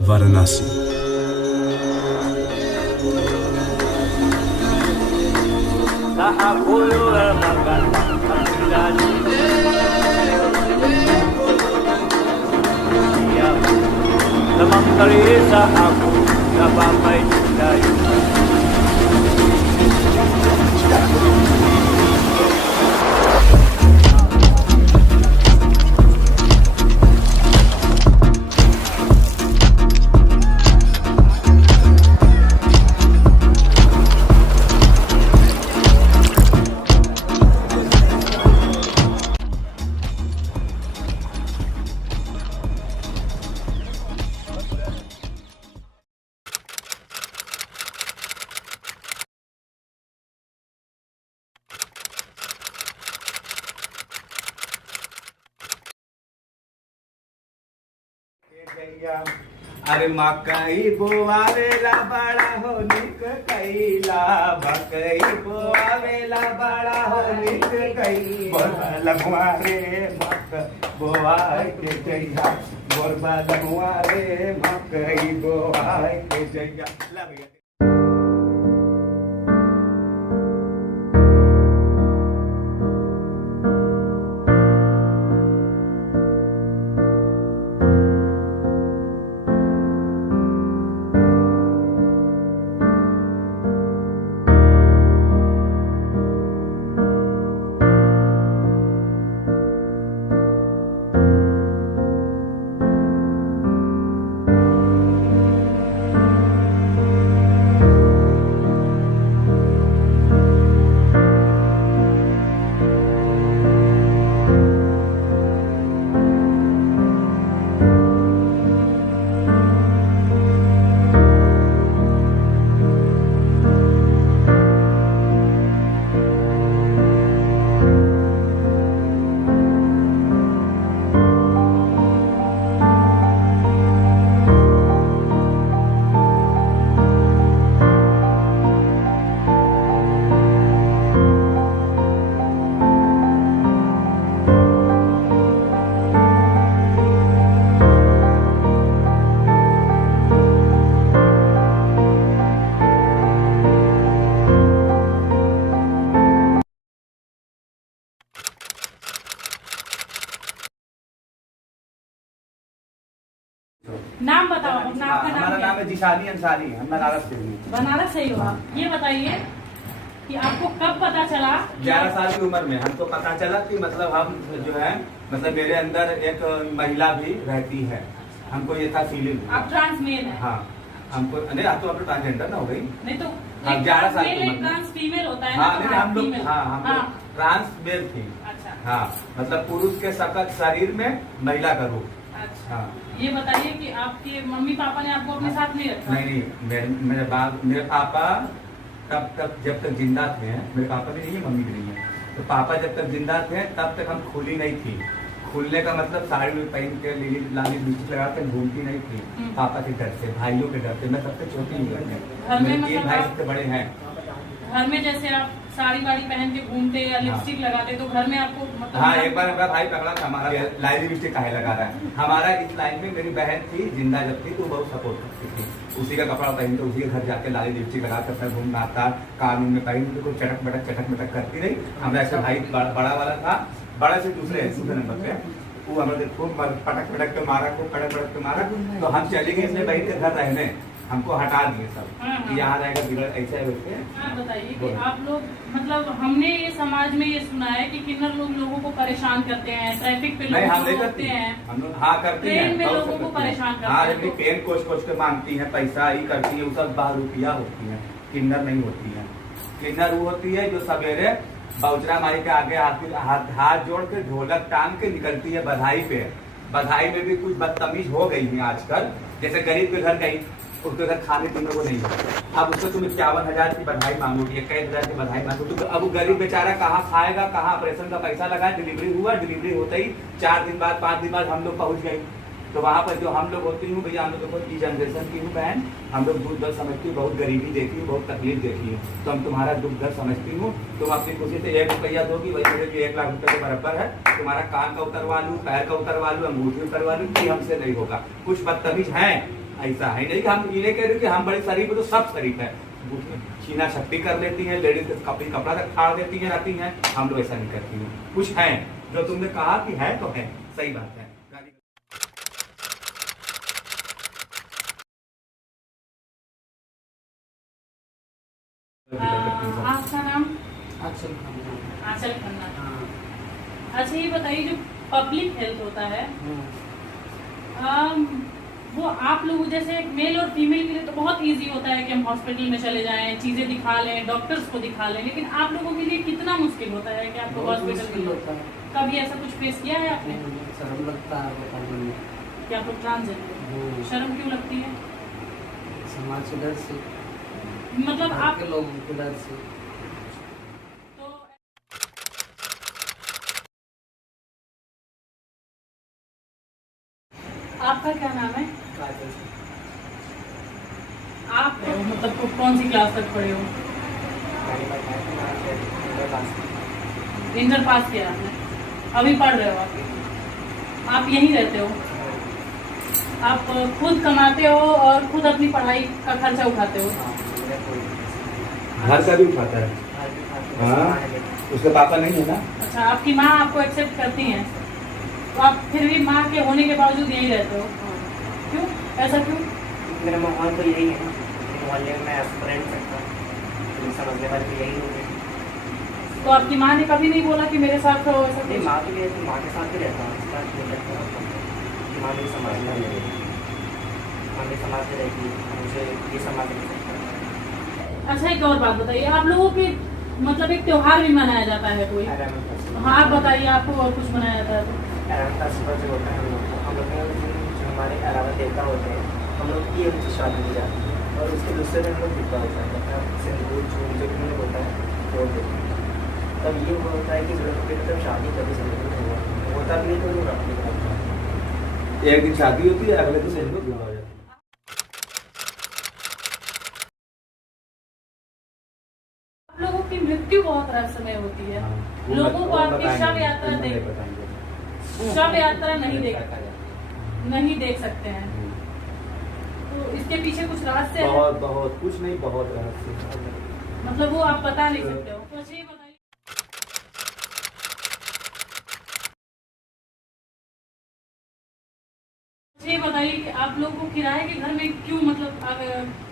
Varanasi. Lamang kali sa ako, napapay tayo. अरे मकई बोआवेला बड़ा हो निक कैला, मकई बोआवेला बड़ा हो निक कैला। बोरबा लगवा रे मक बोआए के जइया, बोरबा लगवा रे मकई बोआए के जइया। लग गया। नाम बताओ अपना, आपका नाम हमारा क्या नाम है जिशानी अंसारी, हम बनारस से हैं। बनारस से ही हो आप। ये बताइए कि आपको कब पता चला? 11 साल की उम्र में हमको पता चला कि मतलब हम जो है मतलब मेरे अंदर एक महिला भी रहती है, हमको ये था फीलिंग। आप ट्रांसमेल है? हाँ, हमको नहीं, आप तो अपने ट्रांसजेंडर ना हो गई। नहीं तो हाँ, 11 साल की उम्र में। ट्रांस फीमेल होता है हाँ, ना, नहीं तो हम लोग female। हाँ हम लोग ट्रांसमेल थी। अच्छा हाँ, मतलब पुरुष के सकत शरीर में महिला का रूप। अच्छा। हाँ। ये बताइए कि आपके मम्मी पापा ने आपको अपने साथ नहीं रखा? नहीं, मेरे पापा तब तक जब तक जिंदा थे, मेरे पापा भी नहीं है, मम्मी भी नहीं है, तो पापा जब तक जिंदा थे तब तक हम खुली नहीं थी। खुलने का मतलब साड़ी में पहन के लीली लाली लिपस्टिक लगा के घूमती नहीं थी। पापा के डर से, भाइयों के डर से। मैं सबसे छोटी हूँ घर में, मेरे 3 भाई सबसे बड़े हैं। घर में जैसे आप साड़ी वाड़ी पहन के घूमते या लिपस्टिक लगाते, तो घर में आपको मतलब हाँ, एक बार हमारा भाई पकड़ा था, हमारा लाइन लिपस्टिक काहे लगा रहा है। हमारा इस लाइन में मेरी बहन थी, जिंदा जब थी तो बहुत सपोर्ट करती थी। उसी का कपड़ा पहन के उसी के घर जाके लाली लिपस्टिक लगा कर घूमना था, कानून में पहन के कोई चटक मटक करती रही। हमारा ऐसा भाई बड़ा वाला था, बड़ा से दूसरे नंबर पे, वो हमारे खूब पटक के मारा, खूब पटक के मारा। तो हम चले गए अपने बहन के घर रहने, हमको हटा दिए सब कि यहाँ रहेगा बिगड़ ऐसा है वैसे। आप बताइए कि आप लोग मतलब हमने ये समाज में ये सुना है कि किन्नर लोग लोगों को परेशान करते हैं, ट्रैफिक पे नहीं, हम लोग नहीं रोकते करते हैं, हम लोग। हाँ, करते हैं, ट्रेन में बहुत लोगों को करते हैं। परेशान करते हाँ, हैं। लेकिन पेन कोच के मांगती है, पैसा ही करती है, वो सब बारूपिया होती है, किन्नर नहीं होती है। किन्नर वो होती है जो सवेरे बहुचरा माई के आगे हाथ जोड़ के ढोलक टांग के निकलती है बधाई पे। बधाई में भी कुछ बदतमीज हो गई है आजकल, जैसे गरीब के घर गई, उसके घर खाने पीने को नहीं है, अब उसको तुम 51,000 की बधाई मांगोगी, 21,000 की बधाई मांगोगी, तो अब गरीब बेचारा कहाँ खाएगा, कहाँ ऑपरेशन का पैसा लगा। डिलीवरी हुआ, डिलीवरी होते ही 4 दिन बाद 5 दिन बाद हम लोग पहुंच गए। तो वहाँ पर जो हम लोग होती हूँ भैया, हम लोग देखो ई जनरेशन की हूँ बहन, हम लोग दूध दर्द समझती हूँ, बहुत गरीबी देखी हूँ, बहुत तकलीफ देखी है, तो हम तुम्हारा दुख दर्द समझती हूँ। तुम अपनी खुशी से 1 रुपया दोगी, वही मेरे लिए 1 लाख रुपये के बराबर है। तुम्हारा कान का उतरवा लूँ, पैर का उतरवा लूँ, अंगूठी उतरवा लूँ, कि हमसे नहीं होगा। कुछ बदतमीज हैं ऐसा है नहीं कि हम ये कह रहे कि हम बड़े शरीफ है तो सब शरीफ है। छीना छपटी कर लेती हैं, लेडीज कपड़ा तक फाड़ देती हैं, रहती हैं। हम लोग ऐसा नहीं करती हैं। कुछ है जो तुमने कहा कि है तो है, सही बात है। आपका नाम? आंचल खन्ना। आंचल खन्ना। हाँ। अच्छा ये बताइए, जो पब्लिक हेल्थ होता है वो आप लोग जैसे मेल और फीमेल के लिए तो बहुत इजी होता है कि हम हॉस्पिटल में चले जाएं, चीजें दिखा लें, डॉक्टर्स को दिखा लें, लेकिन आप लोगों के लिए कितना मुश्किल होता है कि आपको हॉस्पिटल में होता है। कभी ऐसा कुछ फेस किया है आपने? शर्म लगता है बताने में। कि आप लोग ट्रांसजेंडर? शर्म क्यों लगती है? समाज के डर से, मतलब आप के लोगों के डर से। तो आपका क्या नाम है? आप मतलब कौन सी क्लास तक पढ़े हो? इंटर पास किया आपने, अभी पढ़ रहे हो आप यहीं रहते हो? आप खुद कमाते हो और खुद अपनी पढ़ाई का खर्चा उठाते हो? घर का भी उठाता है। हाँ, उसके पापा नहीं है ना। अच्छा, आपकी माँ आपको एक्सेप्ट करती हैं, तो आप फिर भी माँ के होने के बावजूद यहीं रहते हो? क्यों, ऐसा क्यों? मेरा माहौल तो यही है, मोहल्ले में मैं फ्रेंड सकता हूँ, समझने वाले भी यही लोग हैं। तो आपकी माँ ने कभी नहीं बोला कि मेरे साथ रहो ऐसा? नहीं, माँ के लिए तो माँ के साथ ही रहता हूँ, इसका नहीं करता हूँ। माँ भी समाज में नहीं रहती, माँ भी समाज में रहती है, मुझे ये समाज नहीं सकता। अच्छा एक और बात बताइए, आप लोगों के मतलब एक त्योहार भी मनाया जाता है कोई? हाँ आप बताइए, आपको और कुछ मनाया जाता है? सुबह जो होता है हम लोग जो हमारे अलावा देवता होते हैं, हम लोग की उनकी शादी की जाती है और उसके दूसरे दिन हम लोग विधवा होता है, मतलब सिंदूर चून जो भी होता है वो देते हैं। तब ये होता है कि जब शादी कभी सिंदूर हुआ होता भी है तो लोग अपनी करते हैं। एक दिन शादी होती है, अगले दिन सिंदूर विवाह हो जाता है। आप लोगों की मृत्यु बहुत रहस्यमय होती है। लोगों को आपकी शव यात्रा नहीं देख सकते हैं, तो इसके पीछे कुछ रहस्य है? बहुत बहुत कुछ नहीं, बहुत रहस्य। मतलब वो आप बता नहीं सकते हो? तो अच्छा ये बताइए, ये बताइए कि आप लोग को किराए के घर में क्यों, मतलब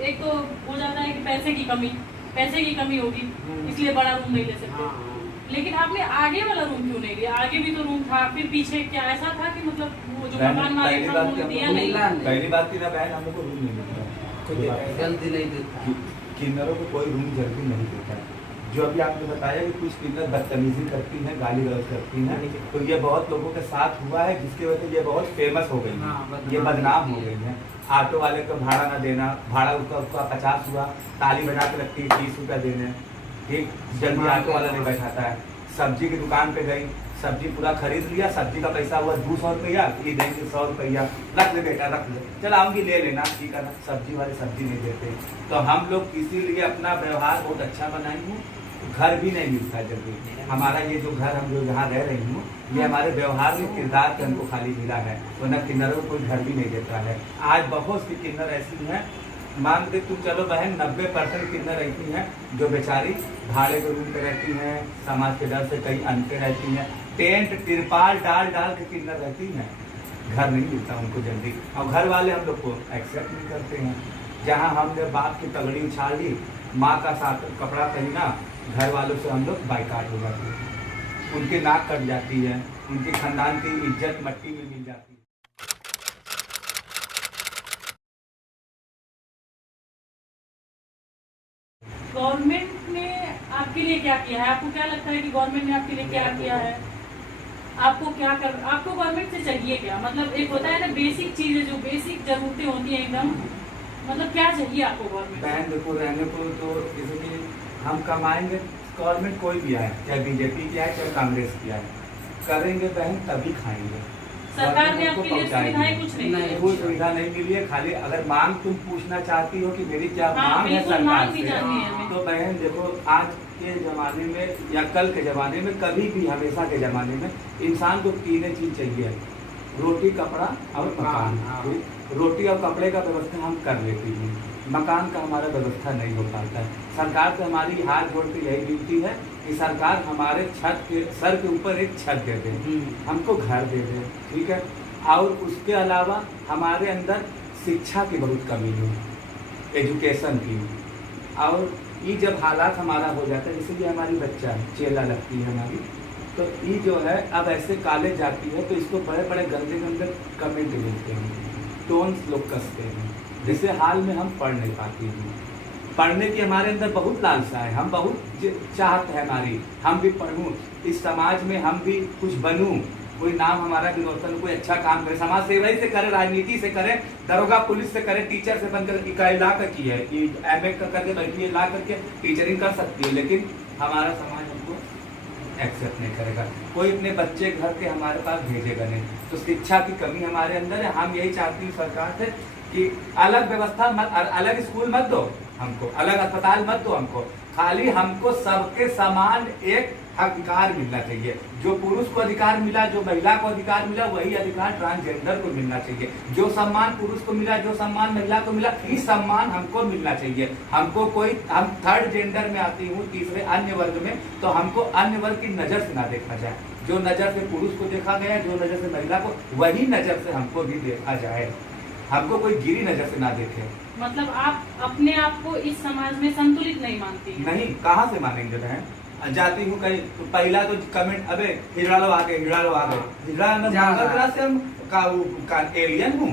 एक तो हो जाता है कि पैसे की कमी होगी इसलिए बड़ा रूम नहीं ले सकते, लेकिन आपने आगे वाला रूम क्यों नहीं लिया? आगे भी तो रूम था, फिर पीछे क्या ऐसा था कि मतलब वो जो मकान मालिक था उन्होंने दिया नहीं? पहली बात की ना बहन, हम लोग को रूम नहीं मिलता, जल्दी नहीं देता। किन्नरों को कोई रूम जल्दी नहीं देता है। जो अभी आपने बताया कि कुछ किन्नर बदतमीजी करती हैं, गाली गलौज करती हैं, तो ये बहुत लोगों के साथ हुआ है, जिसकी वजह से ये बहुत फेमस हो गई है, ये बदनाम हो गई है। ऑटो वाले को भाड़ा ना देना, भाड़ा उसका 50 हुआ, ताली बजा के रखती है 30 रुपया देने, ठीक, जल्दी ऑटो वाला नहीं बैठाता है। सब्जी की दुकान पे गई, सब्जी पूरा खरीद लिया, सब्जी का पैसा हुआ 200 रुपया, ये देंगे 100 रुपया, रख ले बेटा रख ले, चल आऊँगी ले लेना, ठीक है ना। सब्जी वाले सब्जी नहीं देते, तो हम लोग इसीलिए अपना व्यवहार बहुत अच्छा बनाए हूँ। घर भी नहीं मिलता है जल्दी। हमारा ये जो घर हम लोग यहाँ रह रही हूँ, ये हमारे व्यवहार में किरदार के हमको खाली मिला है, वरना किन्नरों को कोई घर भी नहीं देता है। आज बहुत सी किन्नर ऐसी हैं, मान के तुम चलो बहन 90% किन्नर ऐसी हैं जो बेचारी भाड़े के रूम पे रहती हैं, समाज के डर से कहीं अनके रहती हैं, टेंट तिरपाल डाल के किन्नर रहती हैं, घर नहीं मिलता उनको जल्दी, और घर वाले हम लोग को एक्सेप्ट नहीं करते हैं। जहाँ हमने बाप की पगड़ी उछाल ली, माँ का साथ कपड़ा पहना, घर वालों से हम लोग बाइकाट हो जाते हैं, उनकी नाक कट जाती है, उनके खानदान की इज्जत मट्टी में मिल जाती है। गवर्नमेंट ने आपके लिए क्या किया है? आपको क्या लगता है कि गवर्नमेंट ने आपके लिए क्या किया है? आपको गवर्नमेंट से चाहिए क्या? मतलब एक होता है ना बेसिक चीजें, जो बेसिक जरूरतें होती हैं एकदम, मतलब क्या चाहिए आपको गवर्नमेंट? बहन देखो, रहने को तो जैसे कि हम कमाएंगे, गवर्नमेंट कोई भी आए, चाहे बीजेपी की आए चाहे कांग्रेस की आए, करेंगे बहन तभी खाएंगे। सरकार ने आपके लिए सुविधाएं कुछ नहीं, कोई सुविधा नहीं मिली है। खाली अगर मांग तुम पूछना चाहती हो कि मेरी क्या मांग है सरकार से, तो बहन देखो, आज के जमाने में या कल के जमाने में, कभी भी हमेशा के जमाने में इंसान को 3 चीज चाहिए। रोटी कपड़ा और मकान। हाँ। रोटी और कपड़े का व्यवस्था हम कर लेती हैं, मकान का हमारा व्यवस्था नहीं हो पाता है। सरकार से हमारी हाथ जोड़ के यही विनती है कि सरकार हमारे छत के सर के ऊपर एक छत दे दे, हमको घर दे दे, ठीक है। और उसके अलावा हमारे अंदर शिक्षा की बहुत कमी है, एजुकेशन की। और ये जब हालात हमारा हो जाता है, जैसे कि हमारी बच्चा चेला लगती है हमारी, तो ये जो है अब ऐसे कॉलेज जाती है तो इसको बड़े बड़े गंदे गंदे कमेंट मिलते हैं, टोन्स लोग कसते हैं, जिससे हाल में हम पढ़ नहीं पाती हैं। पढ़ने की हमारे अंदर बहुत लालसा है, हम बहुत चाहत है हमारी, हम भी पढ़ूं, इस समाज में हम भी कुछ बनूं, कोई नाम हमारा भी रोशन, कोई अच्छा काम करे, समाज सेवा ही से करे, राजनीति से करे, दरोगा पुलिस से करे, टीचर से बनकर इकाई ला कर की है, एमए करके बैठी है, ला करके टीचरिंग कर सकती है, लेकिन हमारा समाज हमको एक्सेप्ट नहीं करेगा, कोई अपने बच्चे घर के हमारे पास भेजेगा नहीं। तो शिक्षा की कमी हमारे अंदर है। हम यही चाहती हूँ सरकार से कि अलग व्यवस्था मत, अलग स्कूल मत दो हमको, अलग अस्पताल मत दो हमको, खाली हमको सबके समान एक अधिकार मिलना चाहिए। जो पुरुष को अधिकार मिला, जो महिला को अधिकार मिला, वही अधिकार ट्रांसजेंडर को मिलना चाहिए। जो सम्मान पुरुष को मिला, जो सम्मान महिला को मिला, ये सम्मान हमको मिलना चाहिए। हमको कोई, हम थर्ड जेंडर में आती हूँ, तीसरे अन्य वर्ग में, तो हमको अन्य वर्ग की नजर से ना देखा जाए। जो नजर से पुरुष को देखा गया, जो नजर से महिला को, वही नजर से हमको भी देखा जाए, हमको कोई गिरी नजर से ना देखे। मतलब आप अपने आप को इस समाज में संतुलित नहीं मानती हैं? नहीं, कहाँ से मानेंगे बहन। जाती हूँ कहीं तो पहला तो कमेंट, अबे हिजड़ा लो आ गए, हिजड़ा लो आ गए, हिजड़ा में मंगल ग्रह से हम का एलियन हूँ।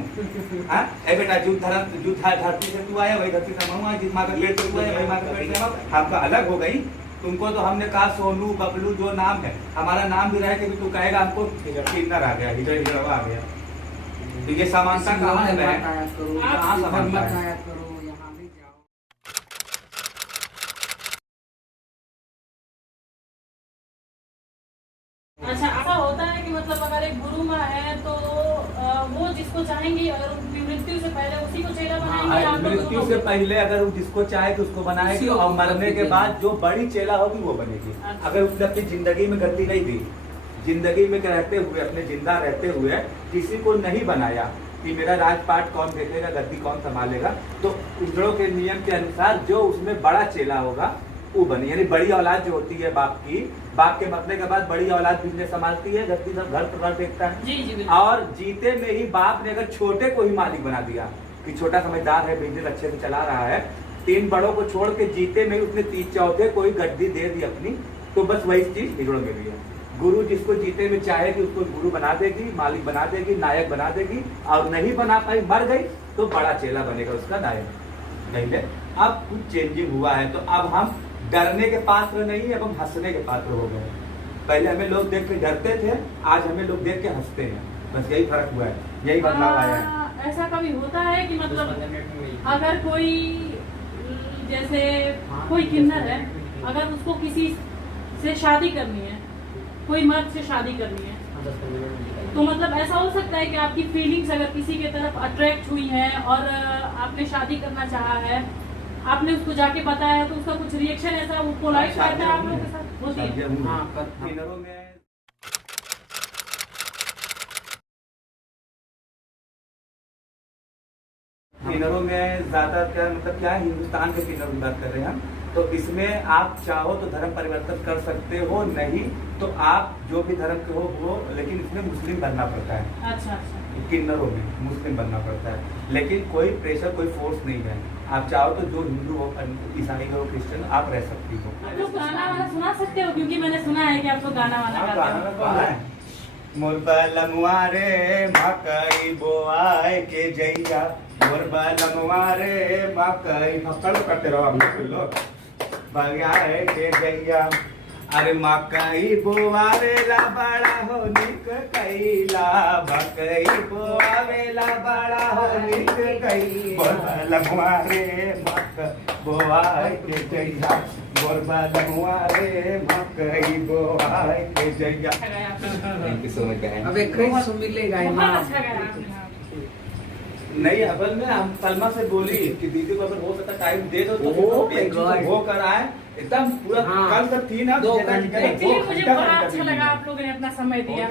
ए बेटा जुद्ध धरती से तू आया, वही धरती से हम आए, जिस माँ का पेट से तू आया, वही माँ का पेट से हम, आपका अलग हो गई। तुमको तो हमने कहा सोनू बबलू जो नाम है, हमारा नाम भी रहे कि तू कहेगा हमको किन्नर आ गया, हिजड़ा आ गया। तो ये समानता कहाँ है बहन, कहाँ समानता है? अच्छा, ऐसा होता है कि मतलब अगर एक गुरु माँ है तो वो जिसको चाहेंगी, अगर उनकी मृत्यु से पहले उसी को चेला बनाएंगे? आप लोग मृत्यु से पहले अगर वो जिसको चाहे तो उसको बनाएगी, और मरने के बाद जो बड़ी चेला होगी वो बनेगी। अगर उसने अपनी जिंदगी में गलती नहीं दी, जिंदगी में रहते हुए, अपने जिंदा रहते हुए किसी को नहीं बनाया कि मेरा राजपाट कौन देखेगा, गद्दी कौन संभालेगा, तो इंद्रों के नियम के अनुसार जो उसमें बड़ा चेला होगा वो बने। यानी बड़ी औलाद जो होती है बाप की, बाप के मरने के बाद बड़ी औलाद बिजनेस संभालती है, गद्दी सब घर पर देखता है। जी, और जीते में ही बाप ने अगर छोटे को ही मालिक बना दिया कि छोटा समझदार है, बिजनेस अच्छे से चला रहा है, 3 बड़ों को छोड़ के जीते में ही उसने 3 चौथे कोई गद्दी दे दी अपनी, तो बस वही चीज हिजड़ों में भी है। गुरु जिसको जीते में चाहे कि उसको गुरु बना देगी, मालिक बना देगी, नायक बना देगी, और नहीं बना पाई, मर गई, तो बड़ा चेला बनेगा उसका नायक। नहीं है, अब कुछ चेंजिंग हुआ है, तो अब हम डरने के पात्र नहीं, अब हम हंसने के पात्र हो गए। पहले हमें लोग देख के डरते थे, आज हमें लोग देख के हंसते हैं, बस यही फर्क हुआ है, यही बदलाव आया है। ऐसा कभी होता है कि मतलब अगर कोई, जैसे कोई किन्नर है, अगर उसको किसी से शादी करनी है, कोई मर्द से शादी करनी है, तो मतलब ऐसा हो सकता है कि आपकी फीलिंग्स अगर किसी के तरफ अट्रैक्ट हुई है और आपने शादी करना चाहा है, आपने उसको जाके बताया, तो उसका कुछ रिएक्शन ऐसा वो पोलाइट करता है आप लोगों के साथ? होती है। किन्नरों में ज्यादा क्या मतलब क्या है, हिंदुस्तान के किन्नरों की बात कर रहे हैं हम, तो इसमें आप चाहो तो धर्म परिवर्तन कर सकते हो, नहीं तो आप जो भी धर्म के हो वो, लेकिन इसमें मुस्लिम बनना पड़ता है। अच्छा, किन्नरों में मुस्लिम बनना पड़ता है, लेकिन कोई प्रेशर, कोई फोर्स नहीं है। आप चाहो तो जो हिंदू हो, ईसाई हो, क्रिश्चियन, आप रह सकती हो। आप लोग गाना वाना सुना सकते हो? क्योंकि मैंने सुना है कि आप लोग गाना वाना गाते हैं। मुरबलमुआरे मकई बोआए के जैया, मुरबलमुआरे मकई, पकड़ करते रहो आप लोग, बगाए के जैया। अरे मकई बोआवेला बड़ा हो निक कैला, मकई बोआवेला बड़ा हो निक कैला, मुरबलमुआरे मकई बोआए के जैया, मुरबलमुआरे मकई बोआए के जैया। थैंक यू सो मच बहन। अब एक सो मिलेगा बहुत अच्छा गाया आपने। नहीं, असल में हम सलमा से बोली कि दीदी को अगर हो सकता टाइम दे दो तो वो कराए, एकदम पूरा कल तक थी ना। मुझे बड़ा अच्छा लगा आप लोगों ने अपना समय दिया।